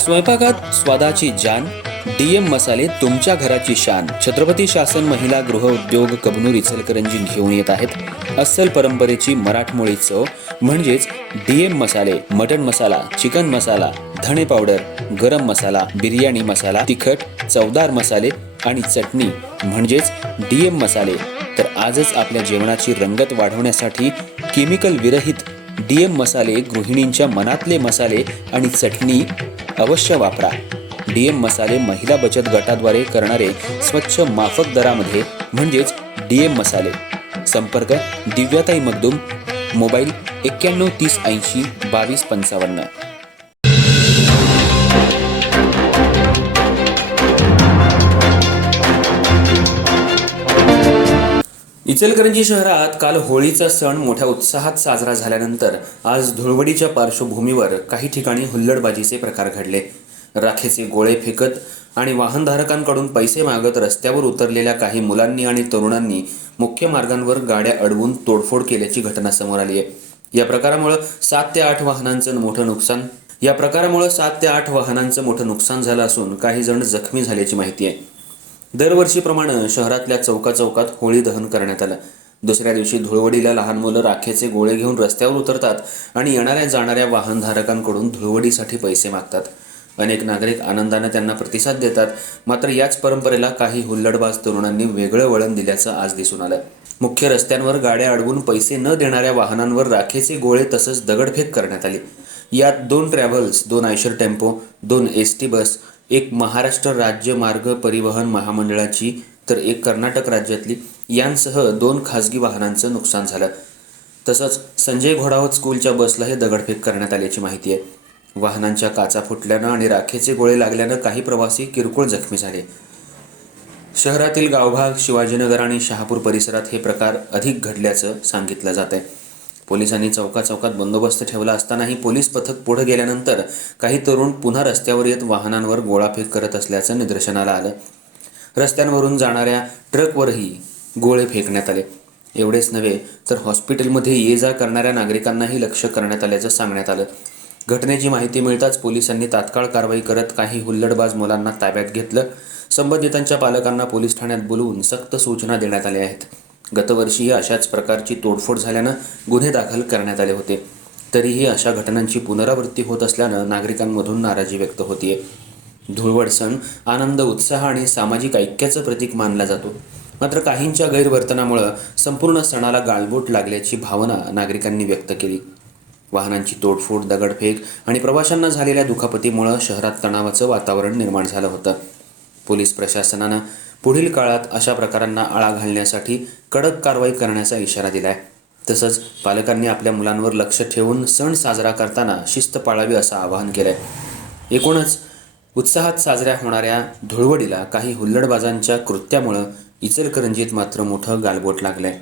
स्वयंपाकात स्वादाची जान, डीएम मसाले तुमच्या घराची शान. छत्रपती शासन महिला गृह उद्योग कबनूर इचलकरंजी घेऊन येत आहेत अस्सल परंपरेची मराठमोळी चव म्हणजेच डीएम मसाले. मटन मसाला, चिकन मसाला, धणे पावडर, गरम मसाला, बिर्याणी मसाला, तिखट चवदार मसाले आणि चटणी म्हणजेच डीएम मसाले. तर आजच आपल्या जेवणाची रंगत वाढवण्यासाठी केमिकल विरहित डीएम मसाले, गृहिणींच्या मनातले मसाले आणि चटणी अवश्य वापरा. डीएम मसाले महिला बचत गटाद्वारे करणारे स्वच्छ माफक दरामध्ये म्हणजेच डीएम मसाले. संपर्क दिव्याताई मगदूम, मोबाईल 91 30 80 22 55. इचलकरंजी शहरात काल होळीचा सण मोठ्या उत्साहात साजरा झाल्यानंतर आज धुळवडीच्या पार्श्वभूमीवर काही ठिकाणी हुल्लडबाजीचे प्रकार घडले. राखेचे गोळे फेकत आणि वाहनधारकांकडून पैसे मागत रस्त्यावर उतरलेल्या काही मुलांनी आणि तरुणांनी मुख्य मार्गांवर गाड्या अडवून तोडफोड केल्याची घटना समोर आली आहे. या प्रकारामुळे 7 ते 8 वाहनांचं मोठं नुकसान झालं असून काही जण जखमी झाल्याची माहिती आहे. दरवर्षीप्रमाणे शहरातल्या चौकात होळी दहन करण्यात आलं. दुसऱ्या दिवशी धुळवडीला लहान मुलं राखेचे गोळे घेऊन रस्त्यावर उतरतात आणि येणाऱ्या जाणाऱ्या वाहनधारकांकडून धुळवडीसाठी पैसे मागतात. अनेक नागरिक आनंदाने त्यांना प्रतिसाद देतात. मात्र याच परंपरेला काही हुल्लडबाज तरुणांनी वेगळं वळण दिल्याचं आज दिसून आलं. मुख्य रस्त्यांवर गाड्या अडवून पैसे न देणाऱ्या वाहनांवर राखेचे गोळे तसंच दगडफेक करण्यात आली. यात 2 travels, 2 Eicher tempo, 2 ST bus, 1 Maharashtra राज्य मार्ग परिवहन महामंडळाची तर 1 कर्नाटक राज्यातली यांसह 2 खासगी वाहनांचं नुकसान झालं. तसंच संजय घोडावत स्कूलच्या बसलाही दगडफेक करण्यात आल्याची माहिती आहे. वाहनांच्या काचा फुटल्यानं आणि राखेचे गोळे लागल्यानं काही प्रवासी किरकोळ जखमी झाले. शहरातील गावभाग, शिवाजीनगर आणि शहापूर परिसरात हे प्रकार अधिक घडल्याचं सांगितलं जात आहे. पोलिसांनी चौकात बंदोबस्त ठेवला असतानाही पोलीस पथक पुढे गेल्यानंतर काही तरुण पुन्हा रस्त्यावर येत वाहनांवर गोळाफेक करत असल्याचं निदर्शनाला आलं. रस्त्यांवरून जाणाऱ्या ट्रकवरही गोळे फेकण्यात आले. एवढेच नव्हे तर हॉस्पिटलमध्ये ये जा करणाऱ्या नागरिकांनाही लक्ष्य करण्यात आल्याचं सांगण्यात आलं. घटनेची माहिती मिळताच पोलिसांनी तात्काळ कारवाई करत काही हुल्लडबाज मुलांना ताब्यात घेतलं. संबंधितांच्या पालकांना पोलीस ठाण्यात बोलवून सक्त सूचना देण्यात आल्या आहेत. गतवर्षीही अशाच प्रकारची तोडफोड झाल्यानं गुन्हे दाखल करण्यात आले होते. तरीही अशा घटनांची पुनरावृत्ती होत असल्यानं नागरिकांमधून नाराजी व्यक्त होतीये. धुळवड सण आनंद, उत्साह आणि सामाजिक ऐक्याचं प्रतीक मानला जातो. मात्र काहींच्या गैरवर्तनामुळे संपूर्ण सणाला गालबोट लागल्याची भावना नागरिकांनी व्यक्त केली. वाहनांची तोडफोड, दगडफेक आणि प्रवाशांना झालेल्या दुखापतीमुळे शहरात तणावाचं वातावरण निर्माण झालं होतं. पोलीस प्रशासनानं पुढील काळात अशा प्रकारांना आळा घालण्यासाठी कडक कारवाई करण्याचा इशारा दिलाय. तसंच पालकांनी आपल्या मुलांवर लक्ष ठेवून सण साजरा करताना शिस्त पाळावी असं आवाहन केलंय. एकूणच उत्साहात साजऱ्या होणाऱ्या धुळवडीला काही हुल्लडबाजांच्या कृत्यामुळं इचलकरंजीत मात्र मोठं गालबोट लागलंय.